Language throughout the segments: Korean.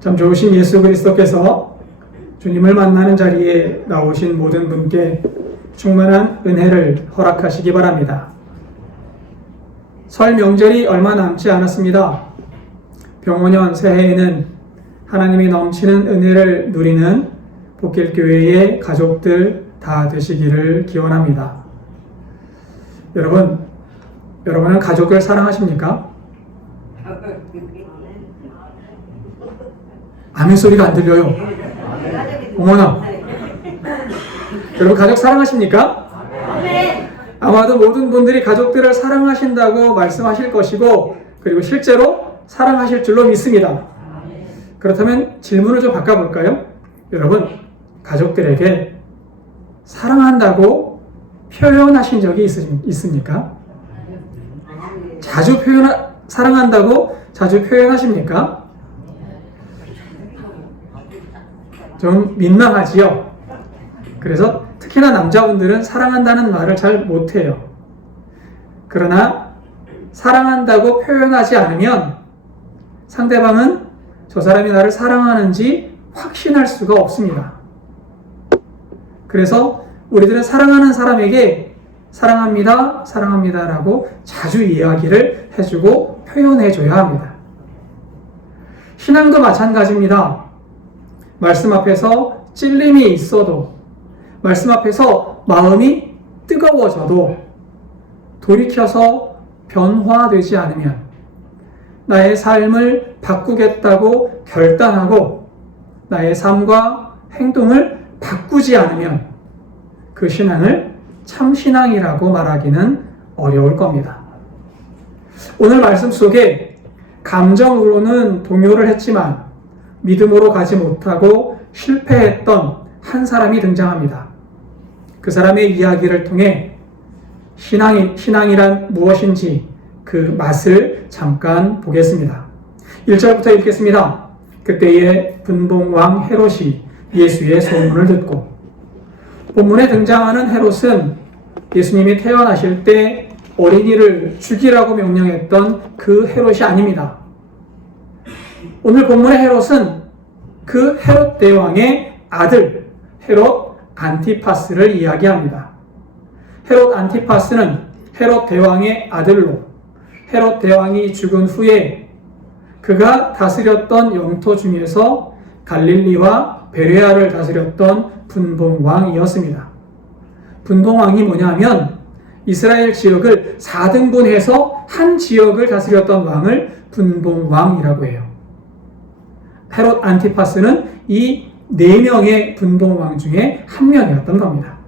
참 좋으신 예수 그리스도께서 주님을 만나는 자리에 나오신 모든 분께 충만한 은혜를 허락하시기 바랍니다. 설 명절이 얼마 남지 않았습니다. 병오년 새해에는 하나님이 넘치는 은혜를 누리는 복길교회의 가족들 다 되시기를 기원합니다. 여러분은 가족을 사랑하십니까? 아멘 소리가 안 들려요. 어머나. 여러분 가족 사랑하십니까? 아마도 모든 분들이 가족들을 사랑하신다고 말씀하실 것이고, 그리고 실제로 사랑하실 줄로 믿습니다. 그렇다면 질문을 좀 바꿔볼까요? 여러분, 가족들에게 사랑한다고 표현하신 적이 있습니까? 사랑한다고 자주 표현하십니까? 좀 민망하지요? 그래서 특히나 남자분들은 사랑한다는 말을 잘 못해요. 그러나 사랑한다고 표현하지 않으면 상대방은 저 사람이 나를 사랑하는지 확신할 수가 없습니다. 그래서 우리들은 사랑하는 사람에게 사랑합니다, 사랑합니다 라고 자주 이야기를 해주고 표현해줘야 합니다. 신앙도 마찬가지입니다. 말씀 앞에서 찔림이 있어도, 말씀 앞에서 마음이 뜨거워져도 돌이켜서 변화되지 않으면, 나의 삶을 바꾸겠다고 결단하고 나의 삶과 행동을 바꾸지 않으면 그 신앙을 참신앙이라고 말하기는 어려울 겁니다. 오늘 말씀 속에 감정으로는 동요를 했지만 믿음으로 가지 못하고 실패했던 한 사람이 등장합니다. 그 사람의 이야기를 통해 신앙이란 무엇인지 그 맛을 잠깐 보겠습니다. 1절부터 읽겠습니다. 그때에 분봉왕 헤롯이 예수의 소문을 듣고, 본문에 등장하는 헤롯은 예수님이 태어나실 때 어린이를 죽이라고 명령했던 그 헤롯이 아닙니다. 오늘 본문의 헤롯은 그 헤롯 대왕의 아들 헤롯 안티파스를 이야기합니다. 헤롯 안티파스는 헤롯 대왕의 아들로 헤롯 대왕이 죽은 후에 그가 다스렸던 영토 중에서 갈릴리와 베레아를 다스렸던 분봉왕이었습니다. 분봉왕이 뭐냐면 이스라엘 지역을 4등분해서 한 지역을 다스렸던 왕을 분봉왕이라고 해요. 헤롯 안티파스는 이 4명의 분봉왕 중에 한 명이었던 겁니다.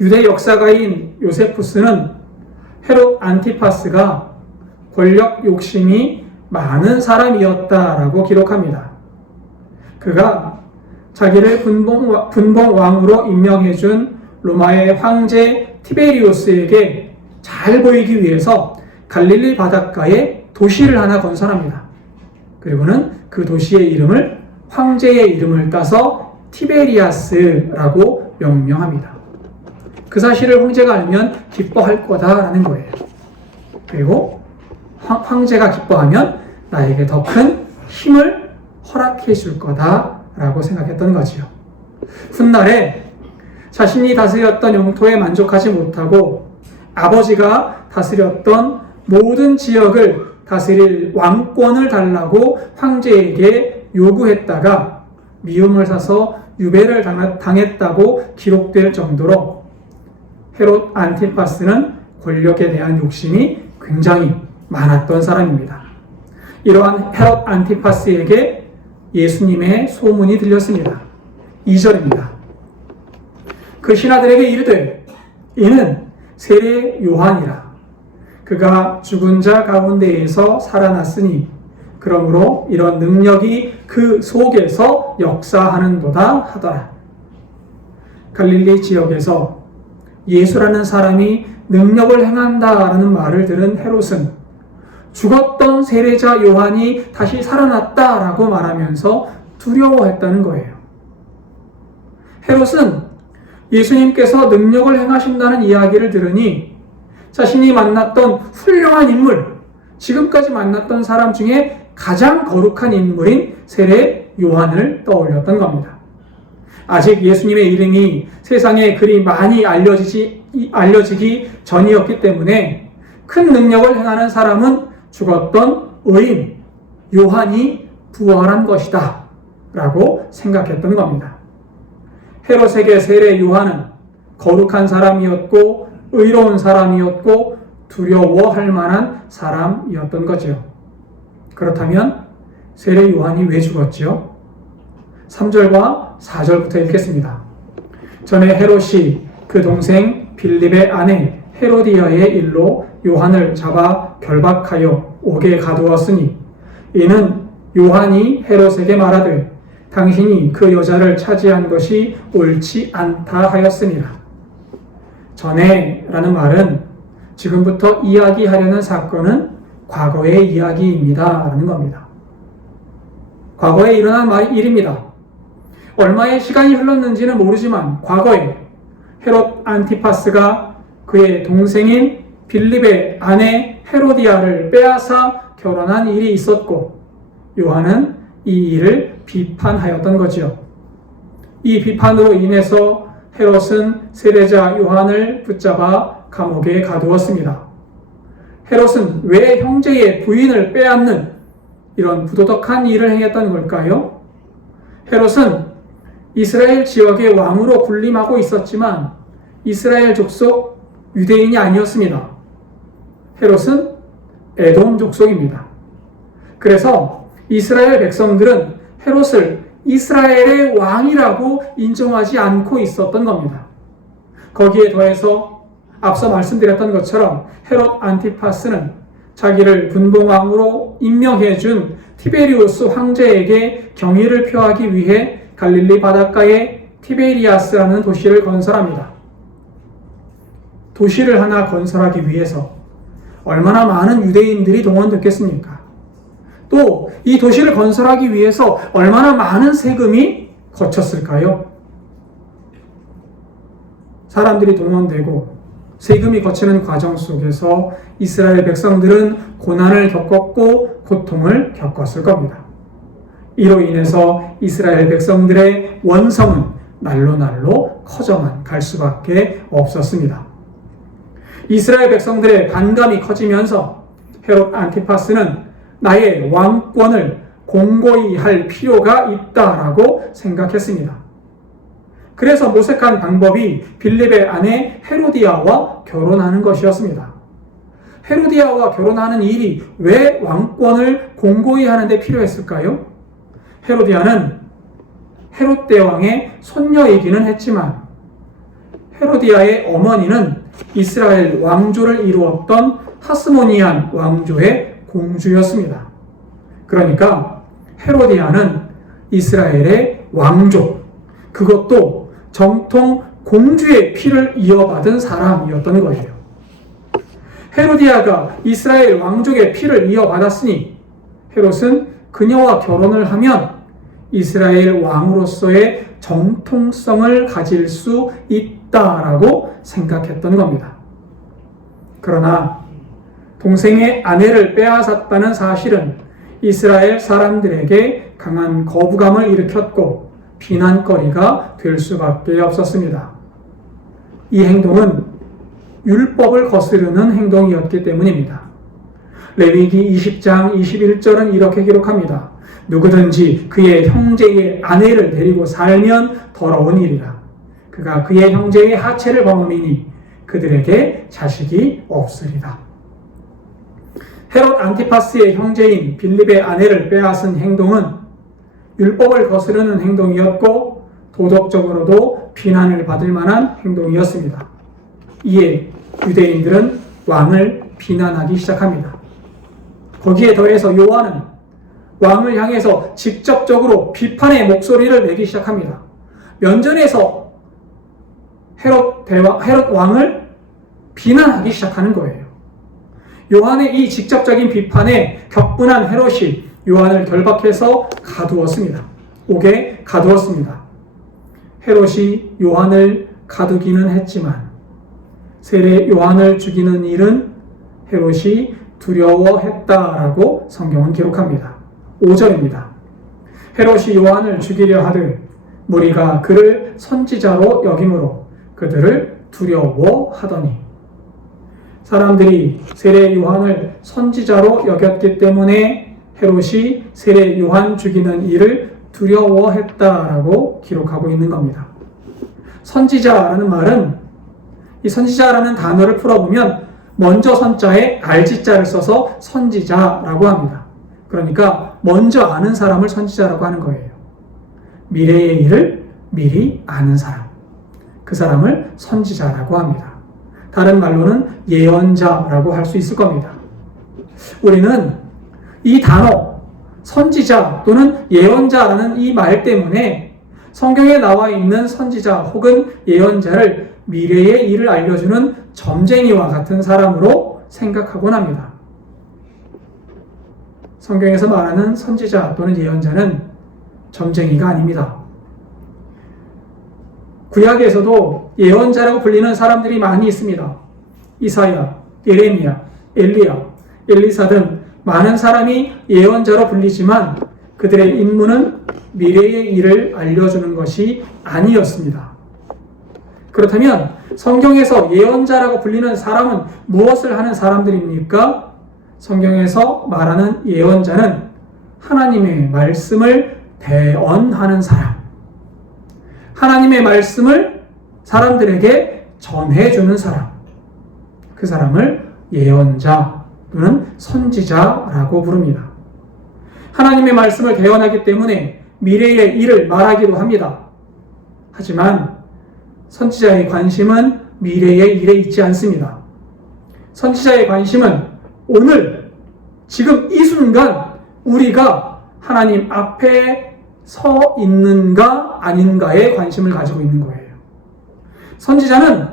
유대 역사가인 요세푸스는 헤롯 안티파스가 권력 욕심이 많은 사람이었다라고 기록합니다. 그가 자기를 분봉왕으로 임명해준 로마의 황제 티베리우스에게 잘 보이기 위해서 갈릴리 바닷가에 도시를 하나 건설합니다. 그리고는 그 도시의 이름을 황제의 이름을 따서 티베리아스라고 명명합니다. 그 사실을 황제가 알면 기뻐할 거다라는 거예요. 그리고 황제가 기뻐하면 나에게 더 큰 힘을 허락해 줄 거다라고 생각했던 거지요. 훗날에 자신이 다스렸던 영토에 만족하지 못하고 아버지가 다스렸던 모든 지역을 다스릴 왕권을 달라고 황제에게 요구했다가 미움을 사서 유배를 당했다고 기록될 정도로 헤롯 안티파스는 권력에 대한 욕심이 굉장히 많았던 사람입니다. 이러한 헤롯 안티파스에게 예수님의 소문이 들렸습니다. 2절입니다. 그 신하들에게 이르되 이는 세례 요한이라. 그가 죽은 자 가운데에서 살아났으니 그러므로 이런 능력이 그 속에서 역사하는도다 하더라. 갈릴리 지역에서 예수라는 사람이 능력을 행한다라는 말을 들은 헤롯은 죽었던 세례자 요한이 다시 살아났다라고 말하면서 두려워했다는 거예요. 헤롯은 예수님께서 능력을 행하신다는 이야기를 들으니 자신이 만났던 훌륭한 인물, 지금까지 만났던 사람 중에 가장 거룩한 인물인 세례 요한을 떠올렸던 겁니다. 아직 예수님의 이름이 세상에 그리 많이 알려지기 전이었기 때문에 큰 능력을 행하는 사람은 죽었던 의인 요한이 부활한 것이다 라고 생각했던 겁니다. 헤롯에게 세례 요한은 거룩한 사람이었고 의로운 사람이었고 두려워할 만한 사람이었던 거죠. 그렇다면 세례 요한이 왜 죽었지요? 3절과 4절부터 읽겠습니다. 전에 헤롯이 그 동생 빌립의 아내 헤로디아의 일로 요한을 잡아 결박하여 옥에 가두었으니 이는 요한이 헤롯에게 말하되 당신이 그 여자를 차지한 것이 옳지 않다 하였습니다. 전에 라는 말은 지금부터 이야기하려는 사건은 과거의 이야기입니다 라는 겁니다. 과거에 일어난 일입니다. 얼마의 시간이 흘렀는지는 모르지만 과거에 헤롯 안티파스가 그의 동생인 빌립의 아내 헤로디아를 빼앗아 결혼한 일이 있었고 요한은 이 일을 비판하였던 거지요. 이 비판으로 인해서 헤롯은 세례자 요한을 붙잡아 감옥에 가두었습니다. 헤롯은 왜 형제의 부인을 빼앗는 이런 부도덕한 일을 행했던 걸까요? 헤롯은 이스라엘 지역의 왕으로 군림하고 있었지만 이스라엘 족속 유대인이 아니었습니다. 헤롯은 에돔 족속입니다. 그래서 이스라엘 백성들은 헤롯을 이스라엘의 왕이라고 인정하지 않고 있었던 겁니다. 거기에 더해서 앞서 말씀드렸던 것처럼 헤롯 안티파스는 자기를 분봉왕으로 임명해준 티베리우스 황제에게 경의를 표하기 위해 갈릴리 바닷가에 티베리아스라는 도시를 건설합니다. 도시를 하나 건설하기 위해서 얼마나 많은 유대인들이 동원됐겠습니까? 또 이 도시를 건설하기 위해서 얼마나 많은 세금이 거쳤을까요? 사람들이 동원되고 세금이 거치는 과정 속에서 이스라엘 백성들은 고난을 겪었고 고통을 겪었을 겁니다. 이로 인해서 이스라엘 백성들의 원성은 날로 커져만 갈 수밖에 없었습니다. 이스라엘 백성들의 반감이 커지면서 헤롯 안티파스는 나의 왕권을 공고히 할 필요가 있다라고 생각했습니다. 그래서 모색한 방법이 빌립의 아내 헤로디아와 결혼하는 것이었습니다. 헤로디아와 결혼하는 일이 왜 왕권을 공고히 하는 데 필요했을까요? 헤로디아는 헤롯 대왕의 손녀이기는 했지만 헤로디아의 어머니는 이스라엘 왕조를 이루었던 하스모니안 왕조의 공주였습니다. 그러니까 헤로디아는 이스라엘의 왕조, 그것도 정통 공주의 피를 이어받은 사람이었던 거예요. 헤로디아가 이스라엘 왕족의 피를 이어받았으니 헤롯은 그녀와 결혼을 하면 이스라엘 왕으로서의 정통성을 가질 수 있다라고 생각했던 겁니다. 그러나 동생의 아내를 빼앗았다는 사실은 이스라엘 사람들에게 강한 거부감을 일으켰고 비난거리가 될 수밖에 없었습니다. 이 행동은 율법을 거스르는 행동이었기 때문입니다. 레위기 20장 21절은 이렇게 기록합니다. 누구든지 그의 형제의 아내를 데리고 살면 더러운 일이라. 그가 그의 형제의 하체를 범함이니 그들에게 자식이 없으리라. 헤롯 안티파스의 형제인 빌립의 아내를 빼앗은 행동은 율법을 거스르는 행동이었고 도덕적으로도 비난을 받을 만한 행동이었습니다. 이에 유대인들은 왕을 비난하기 시작합니다. 거기에 더해서 요한은 왕을 향해서 직접적으로 비판의 목소리를 내기 시작합니다. 면전에서 헤롯 왕을 비난하기 시작하는 거예요. 요한의 이 직접적인 비판에 격분한 헤롯이 요한을 결박해서 가두었습니다. 옥에 가두었습니다. 헤롯이 요한을 가두기는 했지만 세례 요한을 죽이는 일은 헤롯이 두려워했다라고 성경은 기록합니다. 5절입니다. 헤롯이 요한을 죽이려 하되 무리가 그를 선지자로 여김으로 그들을 두려워하더니. 사람들이 세례 요한을 선지자로 여겼기 때문에 헤롯이 세례 요한 죽이는 일을 두려워했다라고 기록하고 있는 겁니다. 선지자라는 말은, 이 선지자라는 단어를 풀어보면 먼저 선자에 알지자를 써서 선지자라고 합니다. 그러니까 먼저 아는 사람을 선지자라고 하는 거예요. 미래의 일을 미리 아는 사람, 그 사람을 선지자라고 합니다. 다른 말로는 예언자라고 할 수 있을 겁니다. 우리는 이 단어 선지자 또는 예언자라는 이 말 때문에 성경에 나와 있는 선지자 혹은 예언자를 미래의 일을 알려주는 점쟁이와 같은 사람으로 생각하곤 합니다. 성경에서 말하는 선지자 또는 예언자는 점쟁이가 아닙니다. 구약에서도 예언자라고 불리는 사람들이 많이 있습니다. 이사야, 예레미야, 엘리야, 엘리사 등 많은 사람이 예언자로 불리지만 그들의 임무는 미래의 일을 알려주는 것이 아니었습니다. 그렇다면 성경에서 예언자라고 불리는 사람은 무엇을 하는 사람들입니까? 성경에서 말하는 예언자는 하나님의 말씀을 대언하는 사람, 하나님의 말씀을 사람들에게 전해주는 사람, 그 사람을 예언자 또는 선지자라고 부릅니다. 하나님의 말씀을 대언하기 때문에 미래의 일을 말하기도 합니다. 하지만 선지자의 관심은 미래의 일에 있지 않습니다. 선지자의 관심은 오늘, 지금 이 순간 우리가 하나님 앞에 서 있는가 아닌가에 관심을 가지고 있는 거예요. 선지자는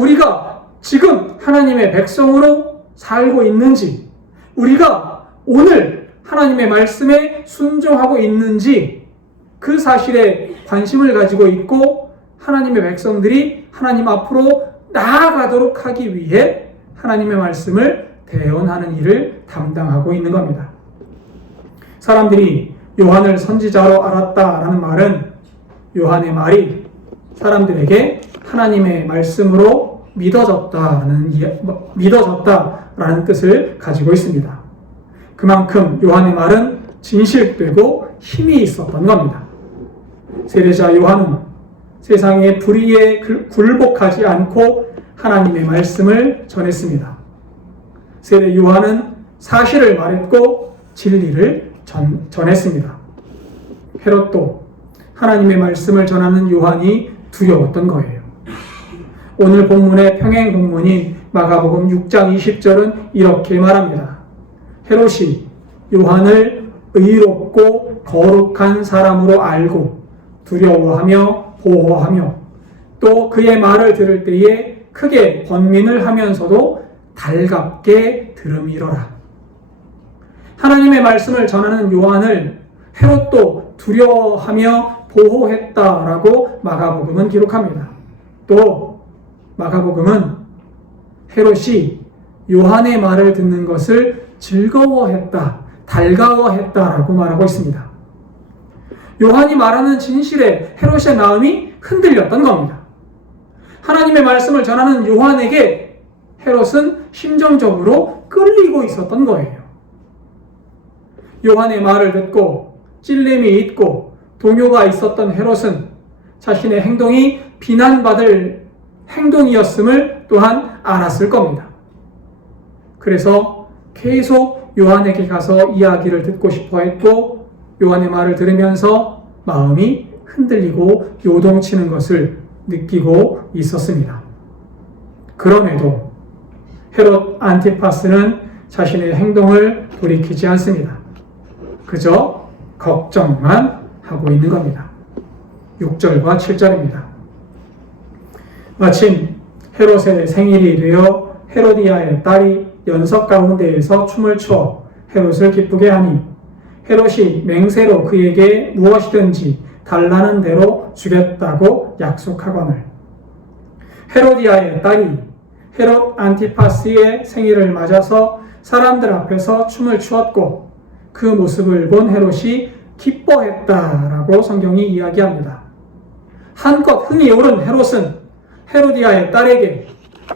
우리가 지금 하나님의 백성으로 살고 있는지, 우리가 오늘 하나님의 말씀에 순종하고 있는지 그 사실에 관심을 가지고 있고 하나님의 백성들이 하나님 앞으로 나아가도록 하기 위해 하나님의 말씀을 대언하는 일을 담당하고 있는 겁니다. 사람들이 요한을 선지자로 알았다라는 말은 요한의 말이 사람들에게 하나님의 말씀으로 믿어졌다라는 뜻을 가지고 있습니다. 그만큼 요한의 말은 진실되고 힘이 있었던 겁니다. 세례자 요한은 세상의 불의에 굴복하지 않고 하나님의 말씀을 전했습니다. 세례 요한은 사실을 말했고 진리를 전했습니다. 헤롯도 하나님의 말씀을 전하는 요한이 두려웠던 거예요. 오늘 본문의 평행 본문인 마가복음 6장 20절은 이렇게 말합니다. 헤롯이 요한을 의롭고 거룩한 사람으로 알고 두려워하며 보호하며 또 그의 말을 들을 때에 크게 번민을 하면서도 달갑게 들음이러라. 하나님의 말씀을 전하는 요한을 헤롯도 두려워하며 보호했다라고 마가복음은 기록합니다. 또 마가복음은 헤롯이 요한의 말을 듣는 것을 즐거워했다, 달가워했다라고 말하고 있습니다. 요한이 말하는 진실에 헤롯의 마음이 흔들렸던 겁니다. 하나님의 말씀을 전하는 요한에게 헤롯은 심정적으로 끌리고 있었던 거예요. 요한의 말을 듣고 찔림이 있고 동요가 있었던 헤롯은 자신의 행동이 비난받을 행동이었음을 또한 알았을 겁니다. 그래서 계속 요한에게 가서 이야기를 듣고 싶어 했고 요한의 말을 들으면서 마음이 흔들리고 요동치는 것을 느끼고 있었습니다. 그럼에도 헤롯 안티파스는 자신의 행동을 돌이키지 않습니다. 그저 걱정만 하고 있는 겁니다. 6절과 7절입니다. 마침 헤롯의 생일이 되어 헤로디아의 딸이 연석 가운데에서 춤을 추어 헤롯을 기쁘게 하니 헤롯이 맹세로 그에게 무엇이든지 달라는 대로 주겠다고 약속하거늘 헤로디아의 딸이 헤롯 안티파스의 생일을 맞아서 사람들 앞에서 춤을 추었고 그 모습을 본 헤롯이 기뻐했다라고 성경이 이야기합니다. 한껏 흥이 오른 헤롯은 헤로디아의 딸에게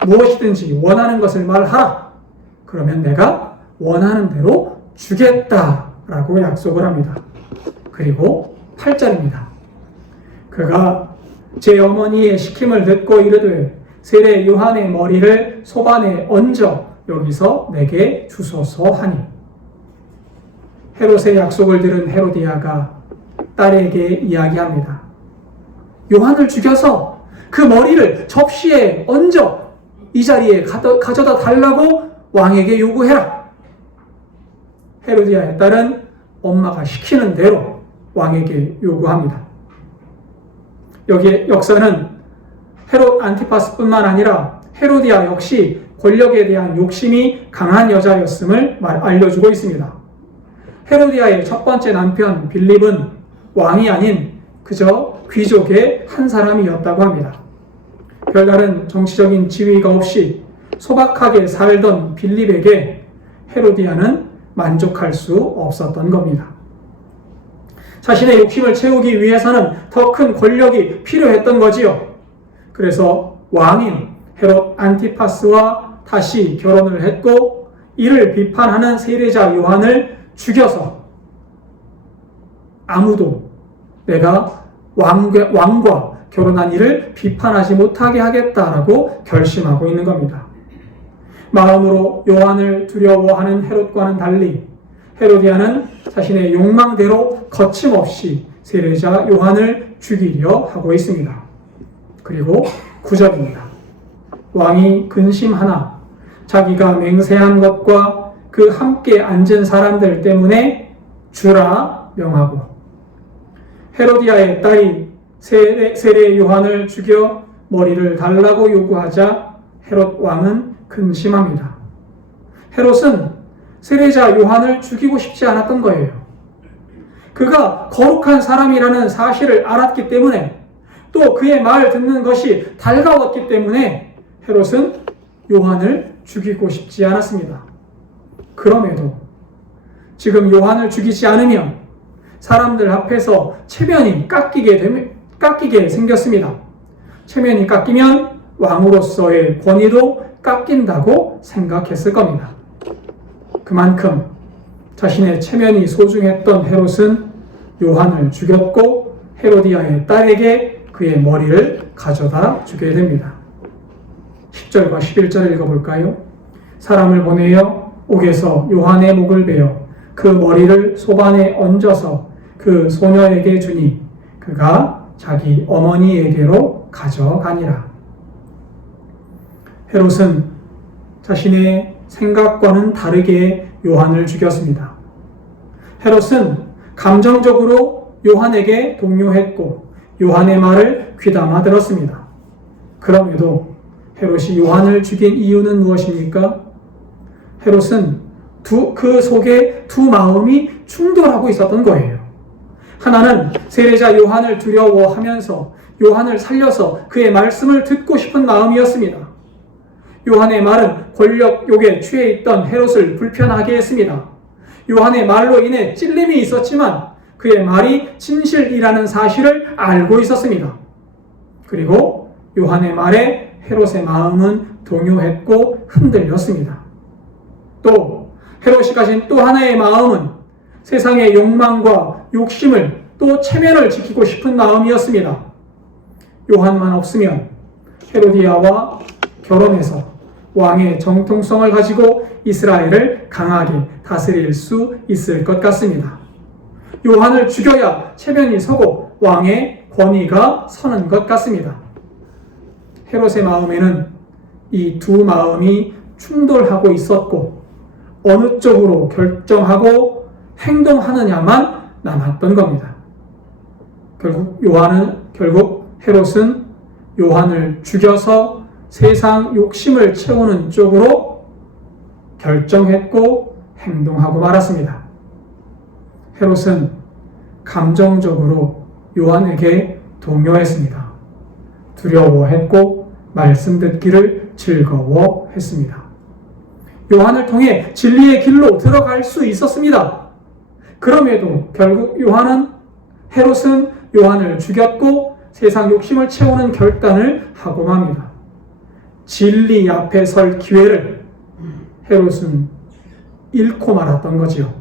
무엇이든지 원하는 것을 말하라. 그러면 내가 원하는 대로 주겠다라고 약속을 합니다. 그리고 8절입니다. 그가 제 어머니의 시킴을 듣고 이르되 세례 요한의 머리를 소반에 얹어 여기서 내게 주소서 하니, 헤롯의 약속을 들은 헤로디아가 딸에게 이야기합니다. 요한을 죽여서 그 머리를 접시에 얹어 이 자리에 가져다 달라고 왕에게 요구해라. 헤로디아의 딸은 엄마가 시키는 대로 왕에게 요구합니다. 여기에 역사는 헤롯 안티파스뿐만 아니라 헤로디아 역시 권력에 대한 욕심이 강한 여자였음을 알려주고 있습니다. 헤로디아의 첫 번째 남편 빌립은 왕이 아닌 그저 귀족의 한 사람이었다고 합니다. 별다른 정치적인 지위가 없이 소박하게 살던 빌립에게 헤로디아는 만족할 수 없었던 겁니다. 자신의 욕심을 채우기 위해서는 더 큰 권력이 필요했던 거지요. 그래서 왕인 헤롯 안티파스와 다시 결혼을 했고, 이를 비판하는 세례자 요한을 죽여서 아무도 내가 왕과 결혼한 일을 비판하지 못하게 하겠다라고 결심하고 있는 겁니다. 마음으로 요한을 두려워하는 헤롯과는 달리 헤로디아는 자신의 욕망대로 거침없이 세례자 요한을 죽이려 하고 있습니다. 그리고 9절입니다. 왕이 근심하나 자기가 맹세한 것과 그 함께 앉은 사람들 때문에 주라 명하고, 헤로디아의 딸이 세례 요한을 죽여 머리를 달라고 요구하자 헤롯 왕은 근심합니다. 헤롯은 세례자 요한을 죽이고 싶지 않았던 거예요. 그가 거룩한 사람이라는 사실을 알았기 때문에, 또 그의 말 듣는 것이 달가웠기 때문에 헤롯은 요한을 죽이고 싶지 않았습니다. 그럼에도 지금 요한을 죽이지 않으면 사람들 앞에서 체면이 깎이게 생겼습니다. 체면이 깎이면 왕으로서의 권위도 깎인다고 생각했을 겁니다. 그만큼 자신의 체면이 소중했던 헤롯은 요한을 죽였고 헤로디아의 딸에게 그의 머리를 가져다 주게 됩니다. 10절과 11절을 읽어볼까요? 사람을 보내어 옥에서 요한의 목을 베어 그 머리를 소반에 얹어서 그 소녀에게 주니 그가 자기 어머니에게로 가져가니라. 헤롯은 자신의 생각과는 다르게 요한을 죽였습니다. 헤롯은 감정적으로 요한에게 동요했고 요한의 말을 귀담아 들었습니다. 그럼에도 헤롯이 요한을 죽인 이유는 무엇입니까? 헤롯은 그 속에 두 마음이 충돌하고 있었던 거예요. 하나는 세례자 요한을 두려워하면서 요한을 살려서 그의 말씀을 듣고 싶은 마음이었습니다. 요한의 말은 권력욕에 취해 있던 헤롯을 불편하게 했습니다. 요한의 말로 인해 찔림이 있었지만 그의 말이 진실이라는 사실을 알고 있었습니다. 그리고 요한의 말에 헤롯의 마음은 동요했고 흔들렸습니다. 또 헤롯이 가진 또 하나의 마음은 세상의 욕망과 욕심을, 또 체면을 지키고 싶은 마음이었습니다. 요한만 없으면 헤로디아와 결혼해서 왕의 정통성을 가지고 이스라엘을 강하게 다스릴 수 있을 것 같습니다. 요한을 죽여야 체면이 서고 왕의 권위가 서는 것 같습니다. 헤롯의 마음에는 이 두 마음이 충돌하고 있었고 어느 쪽으로 결정하고 행동하느냐만 남았던 겁니다. 결국 헤롯은 요한을 죽여서 세상 욕심을 채우는 쪽으로 결정했고 행동하고 말았습니다. 헤롯은 감정적으로 요한에게 동요했습니다. 두려워했고 말씀 듣기를 즐거워했습니다. 요한을 통해 진리의 길로 들어갈 수 있었습니다. 그럼에도 결국 헤롯은 요한을 죽였고 세상 욕심을 채우는 결단을 하고 맙니다. 진리 앞에 설 기회를 헤롯은 잃고 말았던 거지요.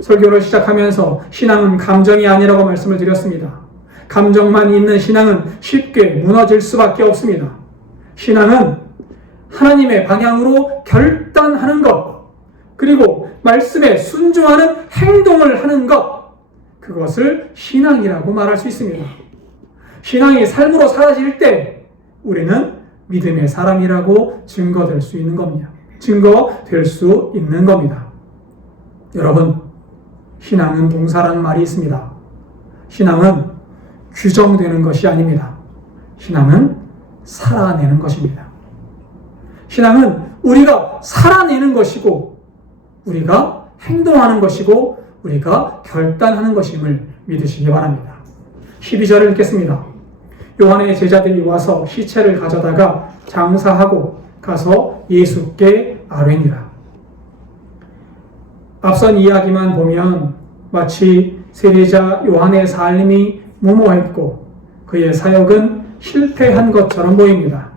설교를 시작하면서 신앙은 감정이 아니라고 말씀을 드렸습니다. 감정만 있는 신앙은 쉽게 무너질 수밖에 없습니다. 신앙은 하나님의 방향으로 결단하는 것, 그리고 말씀에 순종하는 행동을 하는 것, 그것을 신앙이라고 말할 수 있습니다. 신앙이 삶으로 사라질 때 우리는 믿음의 사람이라고 증거될 수 있는 겁니다. 여러분, 신앙은 동사라는 말이 있습니다. 신앙은 규정되는 것이 아닙니다. 신앙은 살아내는 것입니다. 신앙은 우리가 살아내는 것이고, 우리가 행동하는 것이고, 우리가 결단하는 것임을 믿으시기 바랍니다. 12절을 읽겠습니다. 요한의 제자들이 와서 시체를 가져다가 장사하고 가서 예수께 아뢰니라. 앞선 이야기만 보면 마치 세례자 요한의 삶이 무모했고 그의 사역은 실패한 것처럼 보입니다.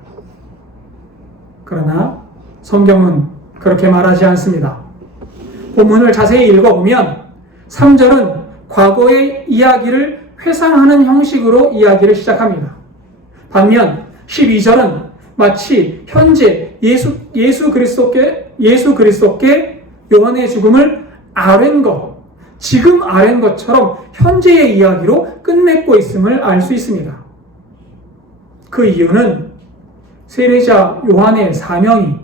그러나 성경은 그렇게 말하지 않습니다. 본문을 자세히 읽어보면 3절은 과거의 이야기를 회상하는 형식으로 이야기를 시작합니다. 반면 12절은 마치 현재 예수 그리스도께 요한의 죽음을 아뢰는 것, 지금 아뢰는 것처럼 현재의 이야기로 끝맺고 있음을 알 수 있습니다. 그 이유는 세례자 요한의 사명이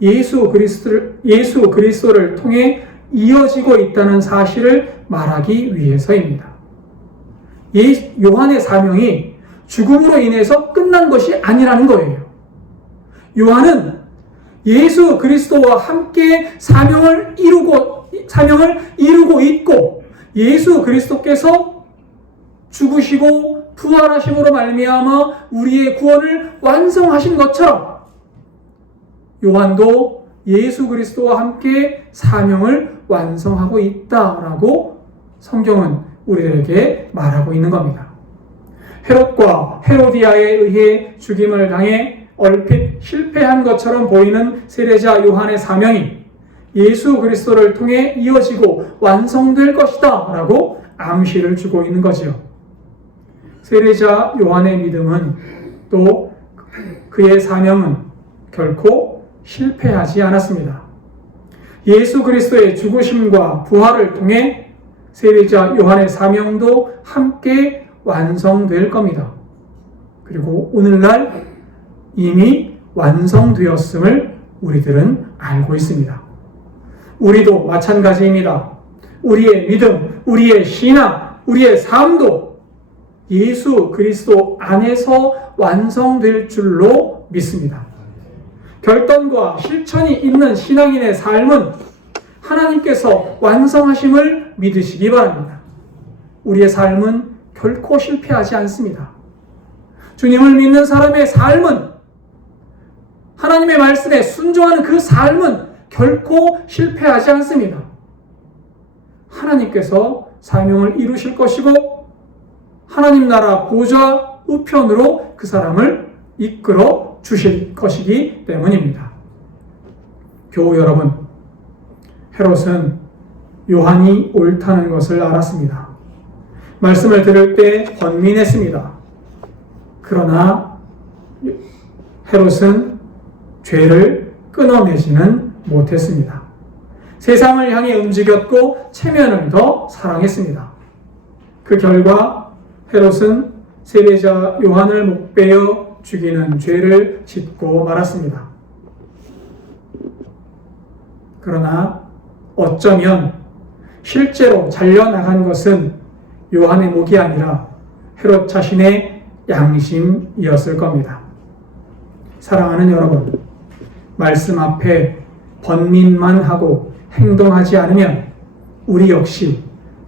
예수 그리스도를 통해 이어지고 있다는 사실을 말하기 위해서입니다. 요한의 사명이 죽음으로 인해서 끝난 것이 아니라는 거예요. 요한은 예수 그리스도와 함께 사명을 이루고 있고 예수 그리스도께서 죽으시고 부활하심으로 말미암아 우리의 구원을 완성하신 것처럼 요한도 예수 그리스도와 함께 사명을 완성하고 있다라고 성경은 우리들에게 말하고 있는 겁니다. 헤롯과 헤로디아에 의해 죽임을 당해 얼핏 실패한 것처럼 보이는 세례자 요한의 사명이 예수 그리스도를 통해 이어지고 완성될 것이다 라고 암시를 주고 있는 거지요. 세례자 요한의 믿음은 또 그의 사명은 결코 실패하지 않았습니다. 예수 그리스도의 죽으심과 부활을 통해 세례자 요한의 사명도 함께 완성될 겁니다. 그리고 오늘날 이미 완성되었음을 우리들은 알고 있습니다. 우리도 마찬가지입니다. 우리의 믿음, 우리의 신앙, 우리의 삶도 예수 그리스도 안에서 완성될 줄로 믿습니다. 결단과 실천이 있는 신앙인의 삶은 하나님께서 완성하심을 믿으시기 바랍니다. 우리의 삶은 결코 실패하지 않습니다. 주님을 믿는 사람의 삶은 하나님의 말씀에 순종하는 그 삶은 결코 실패하지 않습니다. 하나님께서 사명을 이루실 것이고 하나님 나라 보좌 우편으로 그 사람을 이끌어 주실 것이기 때문입니다. 교우 여러분, 헤롯은 요한이 옳다는 것을 알았습니다. 말씀을 들을 때 번민했습니다. 그러나 헤롯은 죄를 끊어내지는 못했습니다. 세상을 향해 움직였고 체면을 더 사랑했습니다. 그 결과 헤롯은 세례자 요한을 목베어 죽이는 죄를 짓고 말았습니다. 그러나 어쩌면 실제로 잘려나간 것은 요한의 목이 아니라 헤롯 자신의 양심이었을 겁니다. 사랑하는 여러분, 말씀 앞에 번민만 하고 행동하지 않으면 우리 역시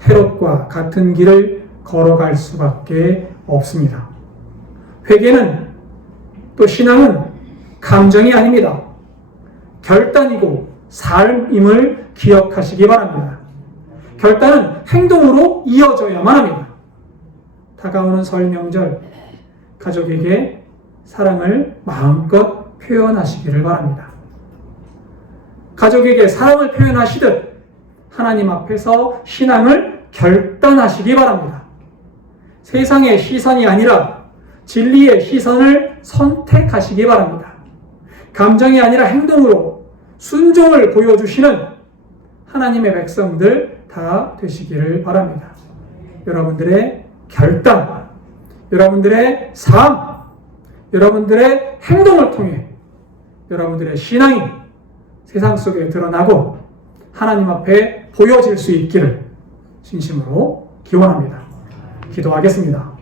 헤롯과 같은 길을 걸어갈 수밖에 없습니다. 회개는 또 신앙은 감정이 아닙니다. 결단이고 삶임을 기억하시기 바랍니다. 결단은 행동으로 이어져야만 합니다. 다가오는 설 명절, 가족에게 사랑을 마음껏 표현하시기를 바랍니다. 가족에게 사랑을 표현하시듯 하나님 앞에서 신앙을 결단하시기 바랍니다. 세상의 시선이 아니라 진리의 시선을 선택하시기 바랍니다. 감정이 아니라 행동으로 순종을 보여주시는 하나님의 백성들 다 되시기를 바랍니다. 여러분들의 결단, 여러분들의 삶, 여러분들의 행동을 통해 여러분들의 신앙이 세상 속에 드러나고 하나님 앞에 보여질 수 있기를 진심으로 기원합니다. 기도하겠습니다.